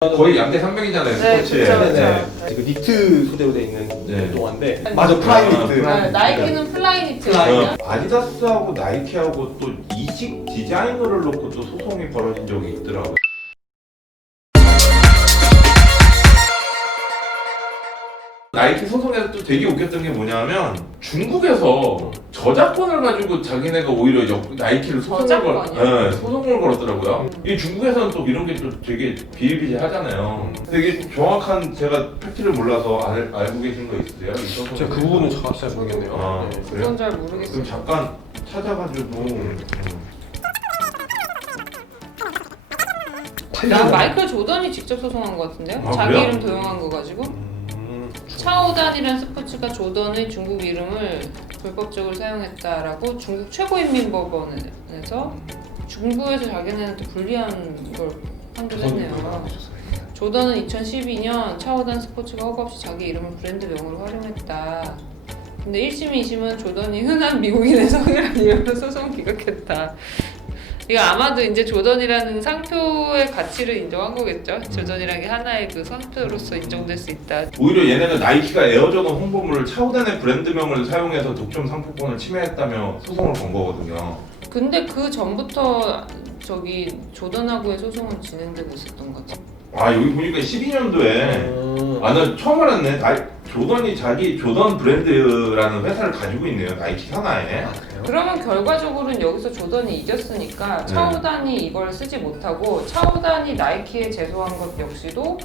거의 양대 산맥이잖아요, 네, 스포츠에. 그쵸, 그쵸. 네. 그 니트 소재로 되어 있는 네. 운동화인데 맞아, 프라이니트. 네, 나이키는 플라이니트. 아디다스하고 나이키하고 또 이직 디자이너를 놓고 또 소송이 벌어진 적이 있더라고요. 나이키 소송에서 또 되게 웃겼던 게 뭐냐면 중국에서 저작권을 가지고 자기네가 오히려 나이키를 소송을 걸었더라고요. 이 중국에서는 또 이런 게 또 되게 비일비재하잖아요. 되게 정확한 제가 팩트를 몰라서 알고 계신 거 있으세요? 이 소송? 제가 그 부분은 잘 모르겠네요. 아, 네. 그래요? 그건 잘 모르겠어요. 그럼 잠깐 찾아가지고 마이클 조던이 직접 소송한 것 같은데요? 아, 자기 그래요? 이름 도용한 거 가지고. 차오단이라는 스포츠가 조던의 중국 이름을 불법적으로 사용했다라고 중국 최고인민법원에서 중부에서 자기네한테 불리한 걸 판결했네요. 조던은 2012년 차오단 스포츠가 허가 없이 자기 이름을 브랜드명으로 활용했다. 근데 1심, 2심은 조던이 흔한 미국인의 성이라는 이유로 소송 기각했다. 이거 아마도 이제 조던이라는 상표의 가치를 인정한 거겠죠. 조던이라는 게 하나의 그 상표로서 인정될 수 있다. 오히려 얘네는 나이키가 에어조던 홍보물을 차오단의 브랜드명을 사용해서 독점 상표권을 침해했다며 소송을 건 거거든요. 근데 그 전부터 저기 조던하고의 소송은 진행되고 있었던 것 같아. 아 여기 보니까 12년도에 나 처음 알았네. 조던이 자기 조던 브랜드라는 회사를 가지고 있네요. 나이키 산하에. 아, 그래요? 그러면 결과적으로는 여기서 조던이 이겼으니까 차오단이 이걸 쓰지 못하고 차오단이 나이키에 제소한 것 역시도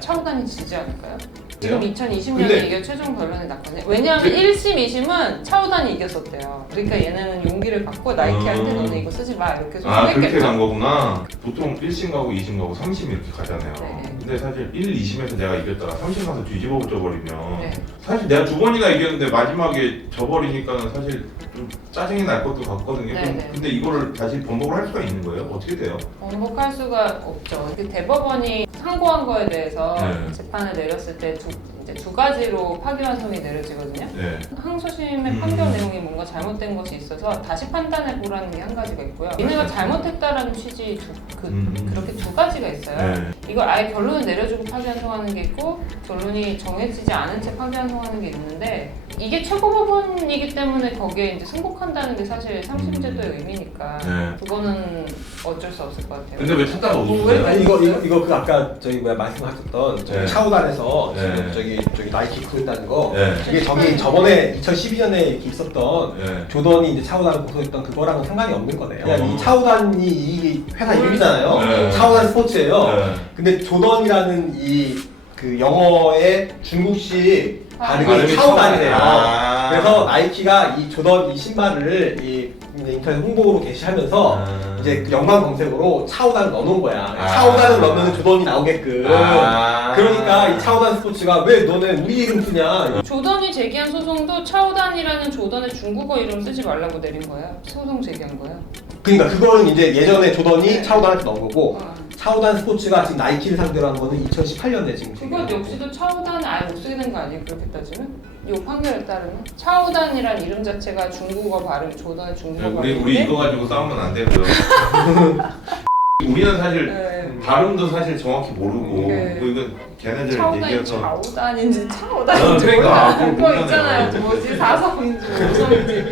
차오단이 지지 않을까요? 지금 2020년에 근데- 이게 최종 결론이 났거든요. 왜냐하면 1심, 2심은 차오단이 이겼었대요. 그러니까 얘네는 용기를 갖고 나이키한테 너네 이거 쓰지 마 이렇게 아 그렇게 간 소송했겠죠. 거구나. 보통 1심 가고 2심 가고 3심 이렇게 가잖아요. 네. 근데 사실 1, 2심에서 내가 이겼다가 3심 가서 뒤집어 버리면 네. 사실 내가 2번이나 이겼는데 마지막에 져버리니까는 사실 좀 짜증이 날 것도 같거든요. 네, 네. 근데 이거를 다시 번복을 할 수가 있는 거예요? 어떻게 돼요? 번복할 수가 없죠. 그 대법원이 항고한 거에 대해서 네. 재판을 내렸을 때 이제 두 가지로 파기환송이 내려지거든요. 네. 항소심의 판결 내용이 뭔가 잘못된 것이 있어서 다시 판단해 보라는 게 한 가지가 있고요. 얘네가 잘못했다라는 취지 그렇게 두 가지가 있어요. 네. 이걸 아예 결론을 내려주고 파기환송하는 게 있고 결론이 정해지지 않은 채 파기환송하는 게 있는데 이게 최고법원이기 때문에 거기에 이제 승복한다는 게 사실 3심제도의 의미니까 네. 그거는 어쩔 수 없을 것 같아요. 근데 왜 찾다가 왜 오셨어요? 아니 이거 그 아까 저희 말씀하셨던 네. 차오단에서 네. 저기 나이키 구했다는 거 네. 이게 저번에 2012년에 있었던 네. 조던이 이제 차오단을 고소했던 그거랑은 상관이 없는 거네요. 그냥 이 차오단이 이 회사 이름이잖아요. 네. 차오단 스포츠예요. 네. 근데 조던이라는 그 영어의 중국식 발음이 차오단이래요. 그래서 나이키가 이 조던 이 신발을 이 인터넷 홍보로 게시하면서 이제 그 연관 검색어로 차오단을 넣어놓은 거야. 차오단을 넣으면 조던이 나오게끔. 그러니까 이 차오단 스포츠가 왜 너네 우리 이름 쓰냐. 조던이 제기한 소송도 차오단이라는 조던의 중국어 이름 쓰지 말라고 내린 거예요. 소송 제기한 거예요. 그러니까 그거는 이제 예전에 조던이 네. 차오단한테 넣은 거고 어. 차오단 스포츠가 지금 나이키를 상대로 한 거는 2018년에 지금. 그것 역시도 차오단을 아예 못 쓰게 된 거 아니에요? 그렇게 따지면? 이 판결에 따르면? 차오단이란 이름 자체가 중국어 발음, 조던의 중국어 발음인데 우리 이거 가지고 싸우면 안 되고요. 우리는 사실 네. 발음도 사실 정확히 모르고 네. 이건 걔네들 차오단이 얘기해서 좌우단인지 차오단인지 그러니까 몰라. 그거 모르잖아요. 있잖아요. 뭐지? 사성인지 오성인지.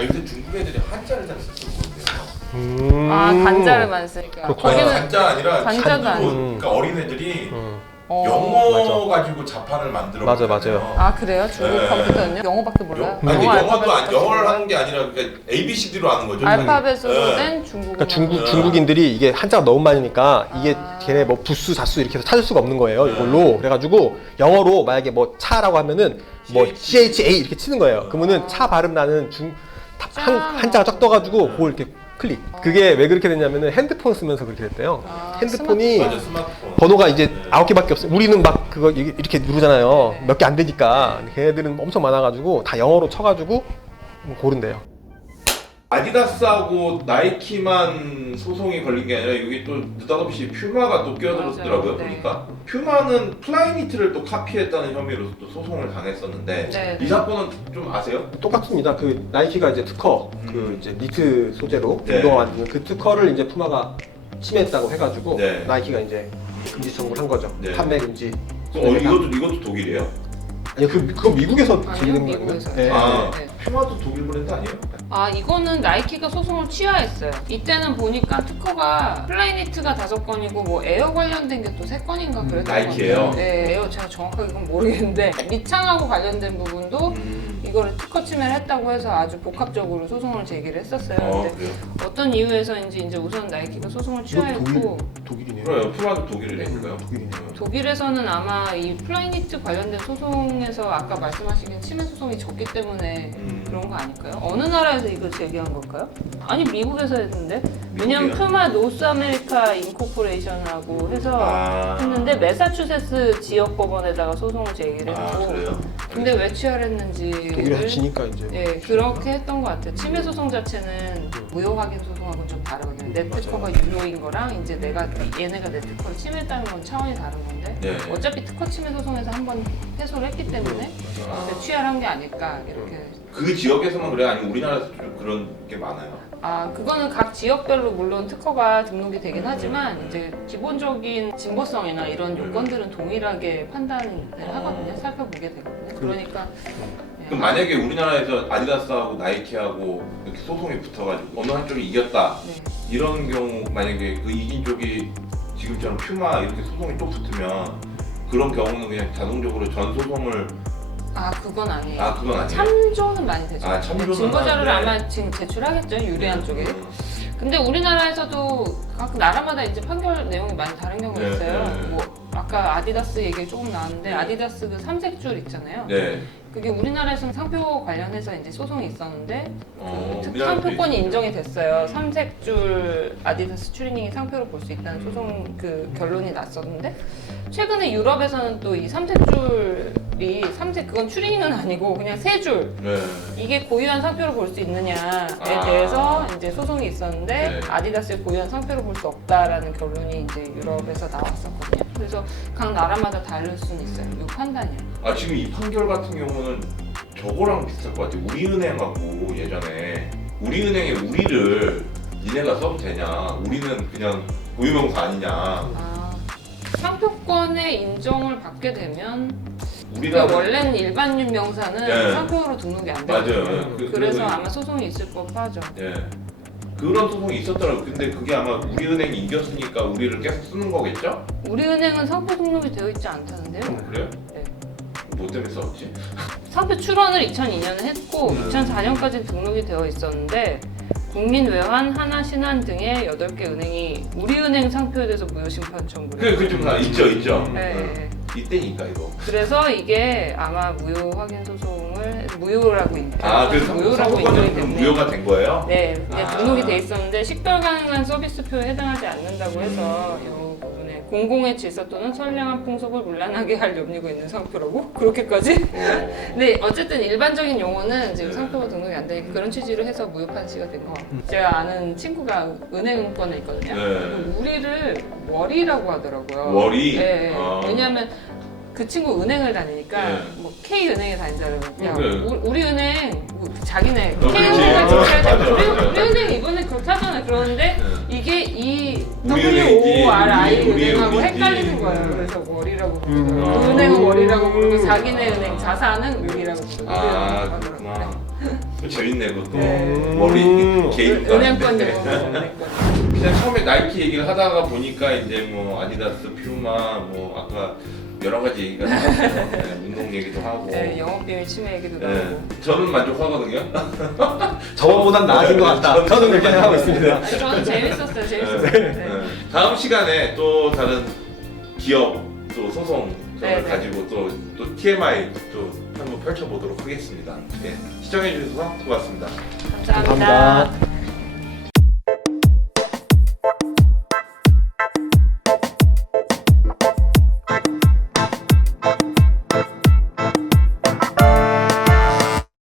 요새 중국 애들이 한자를 잘 쓰거든요. 아 간자를만 쓰니까. 거기는 한자 아니라 간자도 잔도, 아니고. 그러니까 어린애들이 어. 영어 가지고 자판을 만들어 맞아, 보잖아요. 맞아요. 아 그래요? 중국 네. 컴퓨터는요? 영어밖에 몰라요? 아니 영어 영어도 알파벳 영어를 하는 게 아니라 그러니까 ABCD로 하는 거죠. 알파벳으로 네. 된 중국어. 그러니까 중국인들이 이게 한자가 너무 많으니까 이게 아. 걔네 뭐 부수 자수 이렇게 해서 찾을 수가 없는 거예요 이걸로. 그래가지고 영어로 만약에 뭐 차라고 하면은 뭐 CHA 이렇게 치는 거예요. 그러면은 차 발음 나는 한자가 쫙 떠가지고 그걸 이렇게 클릭. 그게 왜 그렇게 됐냐면은 핸드폰 쓰면서 그렇게 됐대요. 아, 핸드폰이 맞아, 스마트폰. 번호가 이제 9개밖에 없어요. 우리는 막 그거 이렇게 누르잖아요. 몇 개 안 되니까. 걔네들은 엄청 많아가지고 다 영어로 쳐가지고 고른대요. 아디다스하고 나이키만 소송이 걸린 게 아니라 여기 또 느닷없이 퓨마가 또 끼어들었더라고요. 맞아요. 네. 보니까 퓨마는 플라이니트를 또 카피했다는 혐의로 또 소송을 당했었는데 네. 이 사건은 좀 아세요? 똑같습니다. 그 나이키가 이제 특허, 그 이제 니트 소재로 네. 운동화 만드는 그 특허를 이제 푸마가 침해했다고 해가지고 네. 나이키가 이제 금지 청구를 한 거죠. 네. 판매 금지. 이것도 독일이에요? 아니 그거 미국에서 아니요, 들리는 거 아니에요? 미국에서. 네. 아, 네. 퓨마도 독일 브랜드 아니에요? 아 이거는 나이키가 소송을 취하했어요. 이때는 보니까 특허가 플라이니트가 5건이고 뭐 에어 관련된 게 또 3건인가 그랬던 것 같아요. 나이키예요? 네, 에어 제가 정확하게 그건 모르겠는데 밑창하고 관련된 부분도 이거를 특허 침해를 했다고 해서 아주 복합적으로 소송을 제기를 했었어요. 근데 그래요? 어떤 이유에서인지 이제 우선 나이키가 소송을 취하했고 독일이네요. 그래요. 퓨마도 독일이니까요. 독일이네요. 독일에서는 아마 이 플라이니트 관련된 소송에서 아까 말씀하신 침해 소송이 적기 때문에 그런 거 아닐까요? 어느 나라에서 이걸 제기한 걸까요? 아니 미국에서 했는데 왜냐면 미국이요? 퓨마 노스 아메리카 인코퍼레이션하고 해서 했는데 매사추세츠 지역 법원에다가 소송을 제기를 했고 그래요? 근데 왜 취하를 했는지를 독일에서 지니까 이제. 예, 그렇게 했던 것 같아요. 침해 소송 자체는 무효 확인 소송하고는 좀 다르거든요. 내 특허가 유효인 거랑 이제 얘네가 내 특허를 침해했다는 건 차원이 다른 건데 네. 어차피 특허 침해 소송에서 한번 패소를 했기 때문에 취하를 한 게 아닐까 이렇게. 그 지역에서만 그래요? 아니면 우리나라에서 좀 그런 게 많아요? 아 그거는 각 지역별로 물론 특허가 등록이 되긴 하지만 이제 기본적인 진보성이나 이런 요건들은 동일하게 판단을 하거든요. 살펴보게 되거든요. 그러니까 그럼 만약에 우리나라에서 아디다스하고 나이키하고 이렇게 소송이 붙어가지고 어느 한쪽이 이겼다 네. 이런 경우 만약에 그 이긴 쪽이 지금처럼 퓨마 이렇게 소송이 또 붙으면 그런 경우는 그냥 자동적으로 전 소송을 아 그건 아니에요. 그건 아니에요? 참조는 많이 되죠. 아, 참조는 증거 자료를 하는데. 아마 지금 제출하겠죠 유리한 쪽에. 근데 우리나라에서도 각 나라마다 이제 판결 내용이 많이 다른 경우가 네, 있어요. 네. 뭐 아까 아디다스 얘기 조금 나왔는데 아디다스 그 3색줄 있잖아요. 네. 그게 우리나라에서는 상표 관련해서 이제 소송이 있었는데 우리나라도 상표권이 있어요. 인정이 됐어요. 3색줄 아디다스 추리닝이 상표로 볼 수 있다는 소송 그 결론이 났었는데 최근에 유럽에서는 또 이 3색줄이 그건 추리닝은 아니고 그냥 3줄 네. 이게 고유한 상표로 볼 수 있느냐에 아. 대해서 이제 소송이 있었는데 네. 아디다스의 고유한 상표로 볼 수 없다라는 결론이 이제 유럽에서 나왔었거든요. 그래서 각 나라마다 다를 수는 있어요. 이 판단이. 지금 이 판결 같은 경우는 저거랑 비슷할 것 같아요. 우리은행하고 예전에 우리은행의 우리를 니네가 써도 되냐? 우리는 그냥 고유명사 아니냐? 상표권의 인정을 받게 되면 우리가 원래는 일반인 명사는 네. 상표로 등록이 안 맞아요. 되거든요. 그래서 그래서 아마 소송이 있을 법하죠. 예. 그런 소송이 있었더라고요. 근데 그게 아마 우리은행이 이겼으니까 우리를 계속 쓰는 거겠죠? 우리은행은 상표 등록이 되어 있지 않다는데요. 그래요? 네. 뭐 때문에 싸웠지? 상표 출원을 2002년에 했고 2004년까지 등록이 되어 있었는데 국민외환, 하나신한 등의 8개 은행이 우리은행 상표에 대해서 무효 심판 청구를 그게 좀 있죠. 네. 이때니까 이거. 그래서 이게 아마 무효 확인 소송을 무효라고 그래서 무효라고 인정이 상표권이 됐네요. 무효가 된 거예요? 네, 이게 등록이 돼 있었는데 식별 가능한 서비스표에 해당하지 않는다고 해서 이 부분에 공공의 질서 또는 선량한 풍속을 문란하게 할 염려가 있는 상표라고? 그렇게까지? 근데 어쨌든 일반적인 용어는 지금 네. 상표가 등록이 안 되니까 그런 취지로 해서 무효 판시가 된 거 같아요. 제가 아는 친구가 은행권에 있거든요. 네. 우리를 월이라고 하더라고요. 월이? 네. 왜냐하면 그 친구 은행을 다니니까 네. 뭐 K 은행에 다니잖아요. 야, 그래. 우리 은행 뭐 자기네 그렇지. K 은행을 지켜야 돼. 맞아, 우리 맞아. 은행 이번에 그렇게 하잖아. 그러는데 이게 이 우리 은행이지, WORI 우리 은행하고 은행이지. 헷갈리는 거예요. 그래서 월이라고 부르더라고요. 아. 은행은 월이라고 부르고 자기네 은행 자산은 우리라고 부르더라고요. 그렇구나. 재밌네 그것도. 네. 머리 개인 은행권 네. 용어, 은행권. 그냥 처음에 나이키 얘기를 하다가 보니까 이제 뭐 아디다스, 퓨마, 뭐 아까 여러 가지 얘기가 나왔어요. 네, 운동 얘기도 하고. 네, 영업비밀 침해 얘기도 네, 나오고. 저는 만족하거든요. 저번보단 나아진 것 같다. 저는 그렇게 생각하고 있습니다. 아니, 저는 재밌었어요. 재밌었어요. 네. 네. 네. 다음 시간에 또 다른 기업 또 소송 네, 네. 가지고 또 TMI 또 한번 펼쳐보도록 하겠습니다. 네, 시청해주셔서 고맙습니다. 감사합니다. 감사합니다.